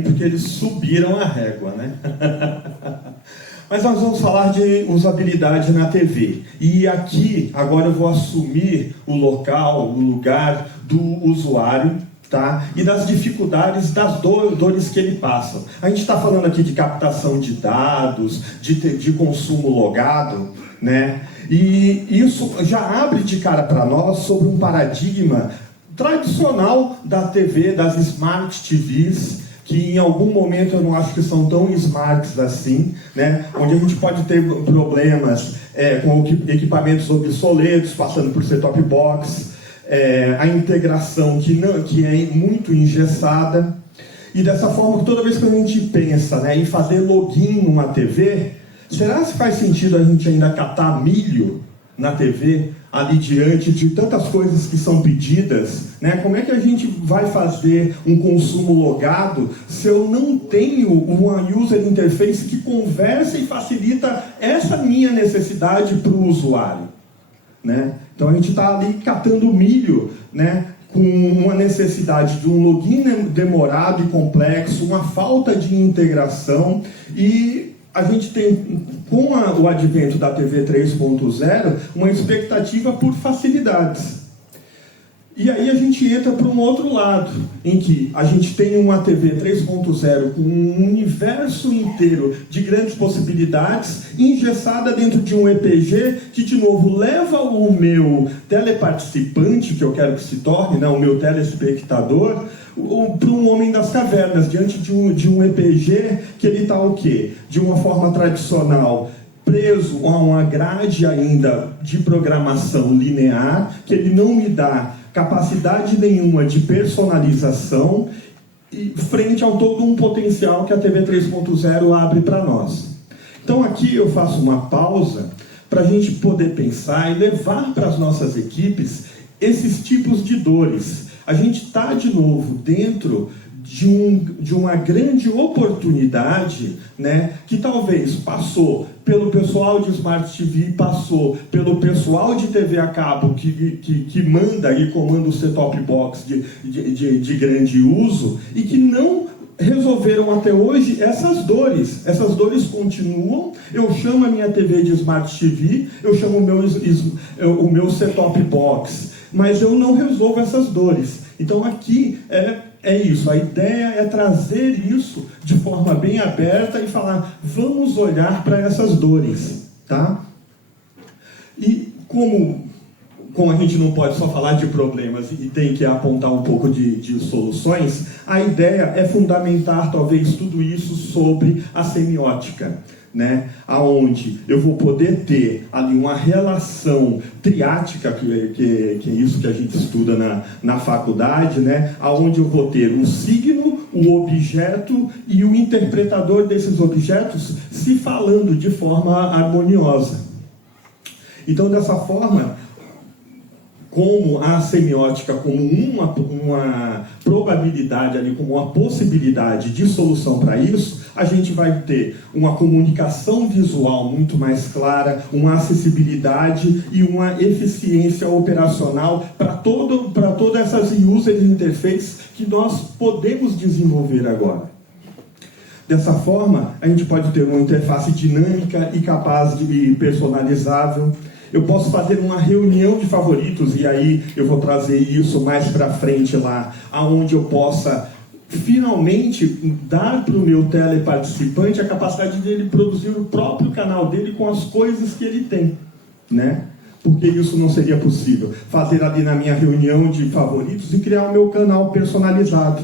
porque eles subiram a régua, né? Mas nós vamos falar de usabilidade na TV. E aqui, agora eu vou assumir o local, o lugar do usuário, tá? E das dificuldades, das dores que ele passa. A gente está falando aqui de captação de dados, de consumo logado, né? E isso já abre de cara para nós sobre um paradigma tradicional da TV, das Smart TVs, que em algum momento eu não acho que são tão smarts assim, né? Onde a gente pode ter problemas com equipamentos obsoletos, passando por set-top box, a integração que é muito engessada, e dessa forma, toda vez que a gente pensa, né, em fazer login numa TV, será que faz sentido a gente ainda catar milho na TV, ali diante de tantas coisas que são pedidas, né? Como é que a gente vai fazer um consumo logado se eu não tenho uma user interface que conversa e facilita essa minha necessidade para o usuário, né? Então a gente está ali catando milho, né, com uma necessidade de um login demorado e complexo, uma falta de integração, e a gente tem, com o advento da TV 3.0, uma expectativa por facilidades. E aí a gente entra para um outro lado, em que a gente tem uma TV 3.0 com um universo inteiro de grandes possibilidades, engessada dentro de um EPG, que de novo leva o meu teleparticipante, que eu quero que se torne, né, o meu telespectador, para um homem das cavernas, diante de um EPG que ele está o quê? De uma forma tradicional, preso a uma grade ainda de programação linear, que ele não me dá capacidade nenhuma de personalização, e frente ao todo um potencial que a TV 3.0 abre para nós. Então aqui eu faço uma pausa para a gente poder pensar e levar para as nossas equipes esses tipos de dores. A gente está, de novo, dentro de uma grande oportunidade, né, que talvez passou pelo pessoal de Smart TV, passou pelo pessoal de TV a cabo que manda e comanda o set-top box de grande uso, e que não resolveram até hoje essas dores. Essas dores continuam. Eu chamo a minha TV de Smart TV, eu chamo o meu set-top box, mas eu não resolvo essas dores. Então aqui é isso, a ideia é trazer isso de forma bem aberta e falar, vamos olhar para essas dores, tá? E como a gente não pode só falar de problemas e tem que apontar um pouco de soluções, a ideia é fundamentar talvez tudo isso sobre a semiótica, né? Aonde eu vou poder ter ali uma relação triática, que é isso que a gente estuda na faculdade, né? Aonde eu vou ter um signo, o objeto e o interpretador desses objetos se falando de forma harmoniosa. Então, dessa forma, como a semiótica como uma probabilidade ali, como uma possibilidade de solução para isso, a gente vai ter uma comunicação visual muito mais clara, uma acessibilidade e uma eficiência operacional para todas essas user interfaces que nós podemos desenvolver agora. Dessa forma, a gente pode ter uma interface dinâmica e capaz de personalizável. Eu posso fazer uma reunião de favoritos, e aí eu vou trazer isso mais para frente lá, aonde eu possa finalmente dar para o meu teleparticipante a capacidade dele produzir o próprio canal dele com as coisas que ele tem, né? Porque isso não seria possível. Fazer ali na minha reunião de favoritos e criar o meu canal personalizado.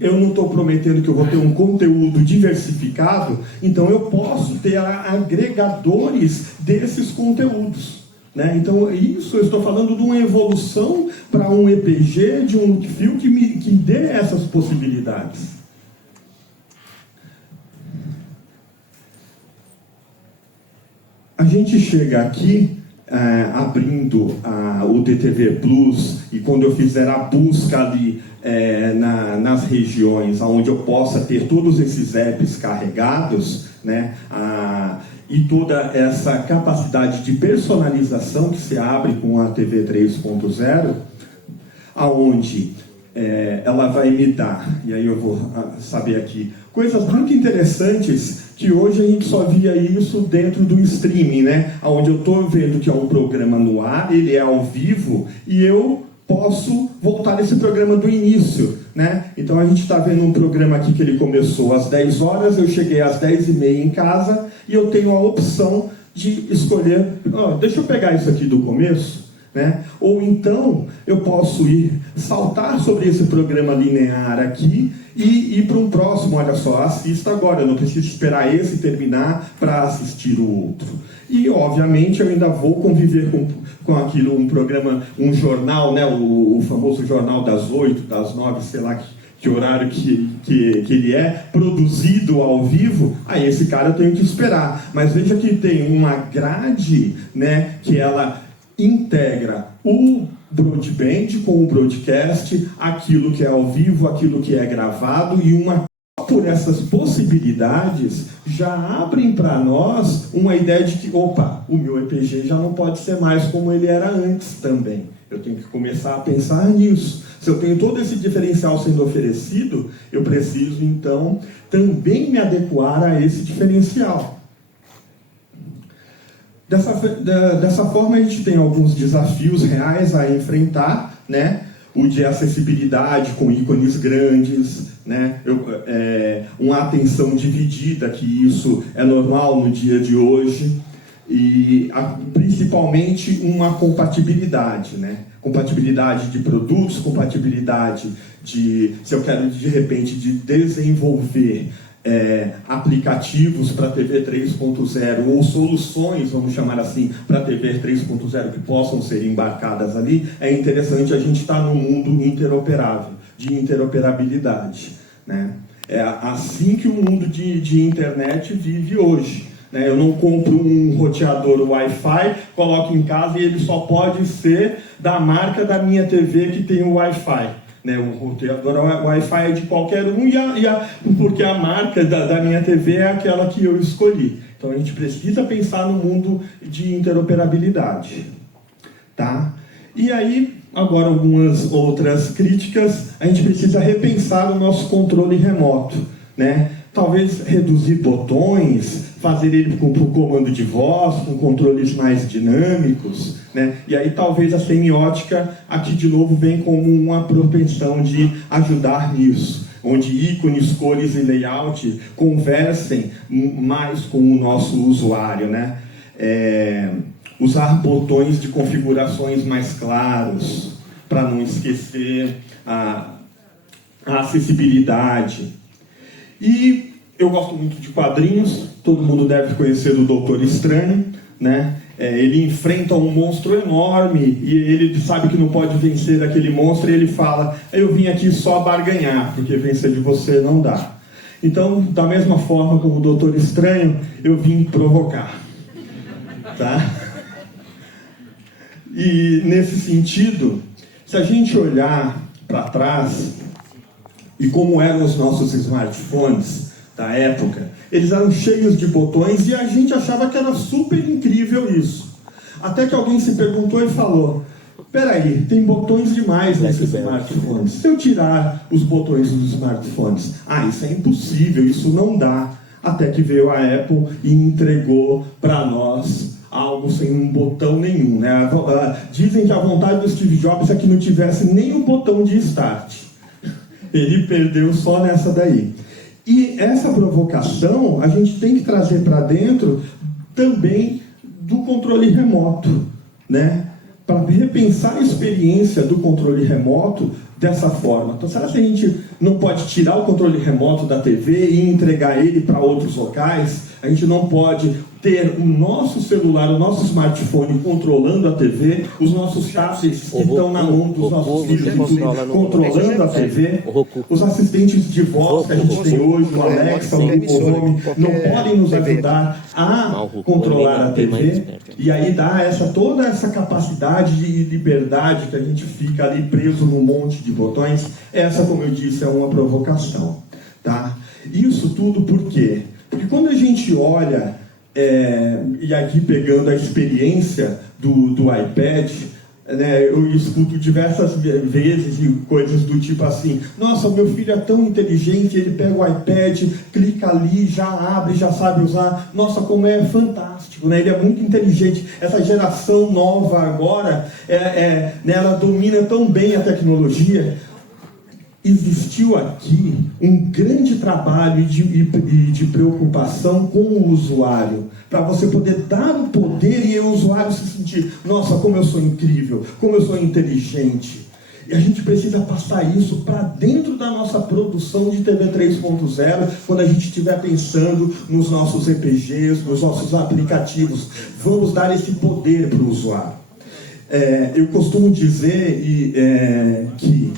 Eu não estou prometendo que eu vou ter um conteúdo diversificado, então eu posso ter agregadores desses conteúdos, né? Então isso eu estou falando de uma evolução para um EPG, de um look fill que dê essas possibilidades. A gente chega aqui abrindo o DTV Plus, e quando eu fizer a busca ali nas regiões onde eu possa ter todos esses apps carregados, né, e toda essa capacidade de personalização que se abre com a TV 3.0, aonde ela vai me dar, e aí eu vou saber aqui, coisas muito interessantes que hoje a gente só via isso dentro do streaming, né? Onde eu estou vendo que é um programa no ar, ele é ao vivo, e eu posso voltar nesse programa do início, né? Então a gente está vendo um programa aqui que ele começou às 10 horas, eu cheguei às 10h30 em casa, e eu tenho a opção de escolher, deixa eu pegar isso aqui do começo, né? Ou então eu posso saltar sobre esse programa linear aqui e ir para um próximo. Olha só, assista agora, eu não preciso esperar esse terminar para assistir o outro. E obviamente eu ainda vou conviver com aquilo, um programa, um jornal, né? O famoso jornal das 8, das 9, sei lá que horário que ele é, produzido ao vivo. Aí esse cara eu tenho que esperar. Mas veja que tem uma grade, né, que ela integra o broadband com o broadcast, aquilo que é ao vivo, aquilo que é gravado, e por essas possibilidades já abrem para nós uma ideia de que, opa, o meu EPG já não pode ser mais como ele era antes também. Eu tenho que começar a pensar nisso. Se eu tenho todo esse diferencial sendo oferecido, eu preciso então também me adequar a esse diferencial. Dessa forma, a gente tem alguns desafios reais a enfrentar, né? O de acessibilidade com ícones grandes, né? Uma atenção dividida, que isso é normal no dia de hoje, e principalmente uma compatibilidade, né? Compatibilidade de produtos, compatibilidade se eu quero de repente desenvolver aplicativos para TV 3.0 ou soluções, vamos chamar assim, para TV 3.0 que possam ser embarcadas ali, é interessante a gente estar no mundo interoperável, de interoperabilidade, né? É assim que o mundo de internet vive hoje, né? Eu não compro um roteador Wi-Fi, coloco em casa e ele só pode ser da marca da minha TV que tem o Wi-Fi. O roteador Wi-Fi é de qualquer um, porque a marca da minha TV é aquela que eu escolhi. Então a gente precisa pensar no mundo de interoperabilidade. Tá? E aí, agora algumas outras críticas, a gente precisa repensar o nosso controle remoto, né? Talvez reduzir botões, fazer ele com comando de voz, com controles mais dinâmicos, né? E aí talvez a semiótica aqui de novo vem como uma propensão de ajudar nisso, onde ícones, cores e layout conversem mais com o nosso usuário, né? Usar botões de configurações mais claros, para não esquecer a acessibilidade. E eu gosto muito de quadrinhos, todo mundo deve conhecer o Doutor Estranho, né? Ele enfrenta um monstro enorme e ele sabe que não pode vencer aquele monstro, e ele fala: eu vim aqui só barganhar, porque vencer de você não dá. Então, da mesma forma como o Doutor Estranho, eu vim provocar. Tá? E nesse sentido, se a gente olhar para trás e como eram os nossos smartphones da época, eles eram cheios de botões e a gente achava que era super incrível isso. Até que alguém se perguntou e falou: peraí, tem botões demais nesses smartphones. Se eu tirar os botões dos smartphones, isso é impossível, isso não dá. Até que veio a Apple e entregou para nós algo sem um botão nenhum, né? Dizem que a vontade do Steve Jobs é que não tivesse nem um botão de start. Ele perdeu só nessa daí. E essa provocação a gente tem que trazer para dentro também do controle remoto, né? Para repensar a experiência do controle remoto dessa forma. Então, será que a gente não pode tirar o controle remoto da TV e entregar ele para outros locais? A gente não pode ter o nosso celular, o nosso smartphone controlando a TV, os nossos chassis que estão na mão dos nossos filhos controlando a TV, os assistentes de voz que a gente tem hoje, o Alexa, o Google Home, não podem nos ajudar a controlar a TV, e aí dá toda essa capacidade de liberdade que a gente fica ali preso num monte de botões. Essa, como eu disse, é uma provocação. Tá? Isso tudo por quê? Porque quando a gente olha, e aqui pegando a experiência do iPad, né, eu escuto diversas vezes e coisas do tipo assim: nossa, meu filho é tão inteligente, ele pega o iPad, clica ali, já abre, já sabe usar. Nossa, como é fantástico, né? Ele é muito inteligente. Essa geração nova agora, né, ela domina tão bem a tecnologia. Existiu aqui um grande trabalho de preocupação com o usuário, para você poder dar o poder e o usuário se sentir: nossa, como eu sou incrível, como eu sou inteligente. E a gente precisa passar isso para dentro da nossa produção de TV 3.0, quando a gente estiver pensando nos nossos EPGs, nos nossos aplicativos. Vamos dar esse poder para o usuário. Eu costumo dizer que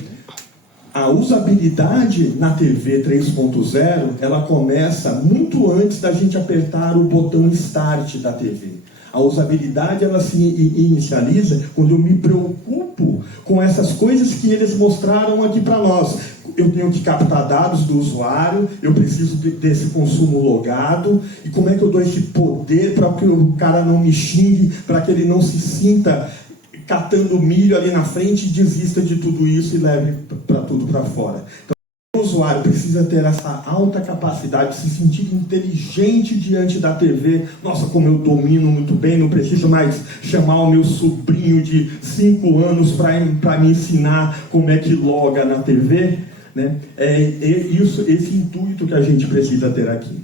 a usabilidade na TV 3.0, ela começa muito antes da gente apertar o botão Start da TV. A usabilidade, ela se inicializa quando eu me preocupo com essas coisas que eles mostraram aqui para nós. Eu tenho que captar dados do usuário, eu preciso desse consumo logado, e como é que eu dou esse poder para que o cara não me xingue, para que ele não se sinta catando milho ali na frente e desista de tudo isso e leve para tudo para fora. Então, o usuário precisa ter essa alta capacidade de se sentir inteligente diante da TV. Nossa, como eu domino muito bem, não preciso mais chamar o meu sobrinho de 5 anos para me ensinar como é que loga na TV, né? Esse intuito que a gente precisa ter aqui.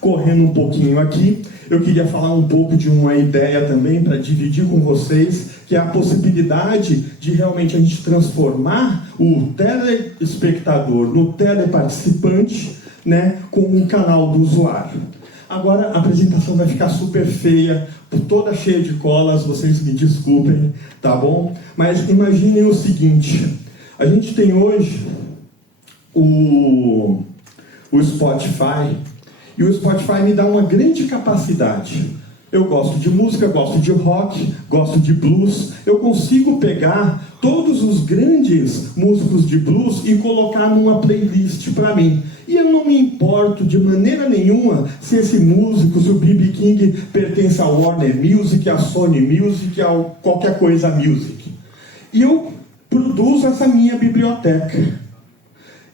Correndo um pouquinho aqui, eu queria falar um pouco de uma ideia também para dividir com vocês, que é a possibilidade de realmente a gente transformar o telespectador no teleparticipante, né, com um canal do usuário. Agora a apresentação vai ficar super feia, toda cheia de colas, vocês me desculpem, tá bom? Mas imaginem o seguinte: a gente tem hoje o Spotify, e o Spotify me dá uma grande capacidade. Eu gosto de música, gosto de rock, gosto de blues. Eu consigo pegar todos os grandes músicos de blues e colocar numa playlist para mim. E eu não me importo de maneira nenhuma se esse músico, se o B.B. King pertence à Warner Music, à Sony Music, a qualquer coisa Music. E eu produzo essa minha biblioteca.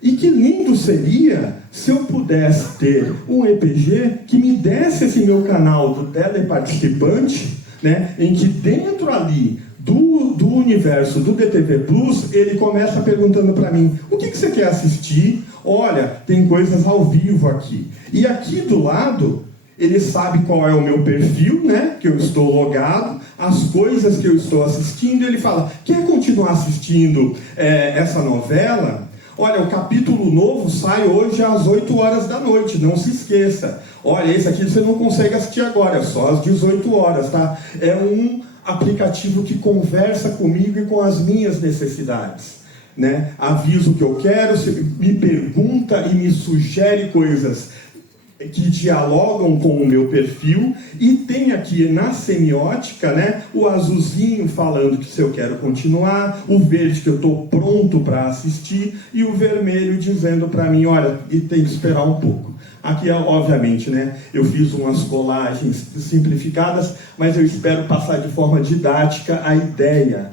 E que lindo seria se eu pudesse ter um EPG que me desse esse meu canal do teleparticipante, né, em que dentro ali do universo do DTV Plus, ele começa perguntando para mim: o que você quer assistir? Olha, tem coisas ao vivo aqui. E aqui do lado, ele sabe qual é o meu perfil, né, que eu estou logado, as coisas que eu estou assistindo. Ele fala: quer continuar assistindo essa novela? Olha, o capítulo novo sai hoje às 8 horas da noite, não se esqueça. Olha, esse aqui você não consegue assistir agora, é só às 18 horas, tá? É um aplicativo que conversa comigo e com as minhas necessidades, né? Avisa o que eu quero, me pergunta e me sugere coisas que dialogam com o meu perfil, e tem aqui na semiótica, né, o azulzinho falando que se eu quero continuar, o verde que eu estou pronto para assistir, e o vermelho dizendo para mim: olha, e tem que esperar um pouco. Aqui, obviamente, né, eu fiz umas colagens simplificadas, mas eu espero passar de forma didática a ideia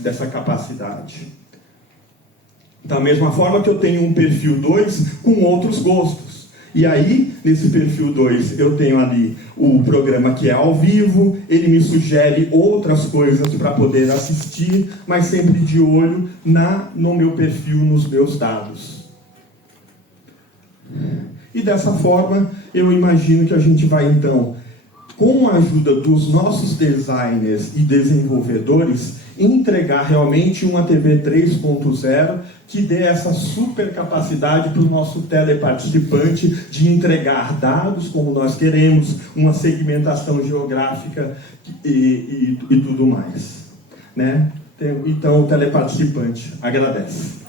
dessa capacidade. Da mesma forma que eu tenho um perfil 2 com outros gostos. E aí, nesse perfil 2, eu tenho ali o programa que é ao vivo, ele me sugere outras coisas para poder assistir, mas sempre de olho no meu perfil, nos meus dados. E dessa forma, eu imagino que a gente vai então, com a ajuda dos nossos designers e desenvolvedores, entregar realmente uma TV 3.0 que dê essa super capacidade para o nosso teleparticipante de entregar dados como nós queremos, uma segmentação geográfica e tudo mais, né? Então o teleparticipante agradece.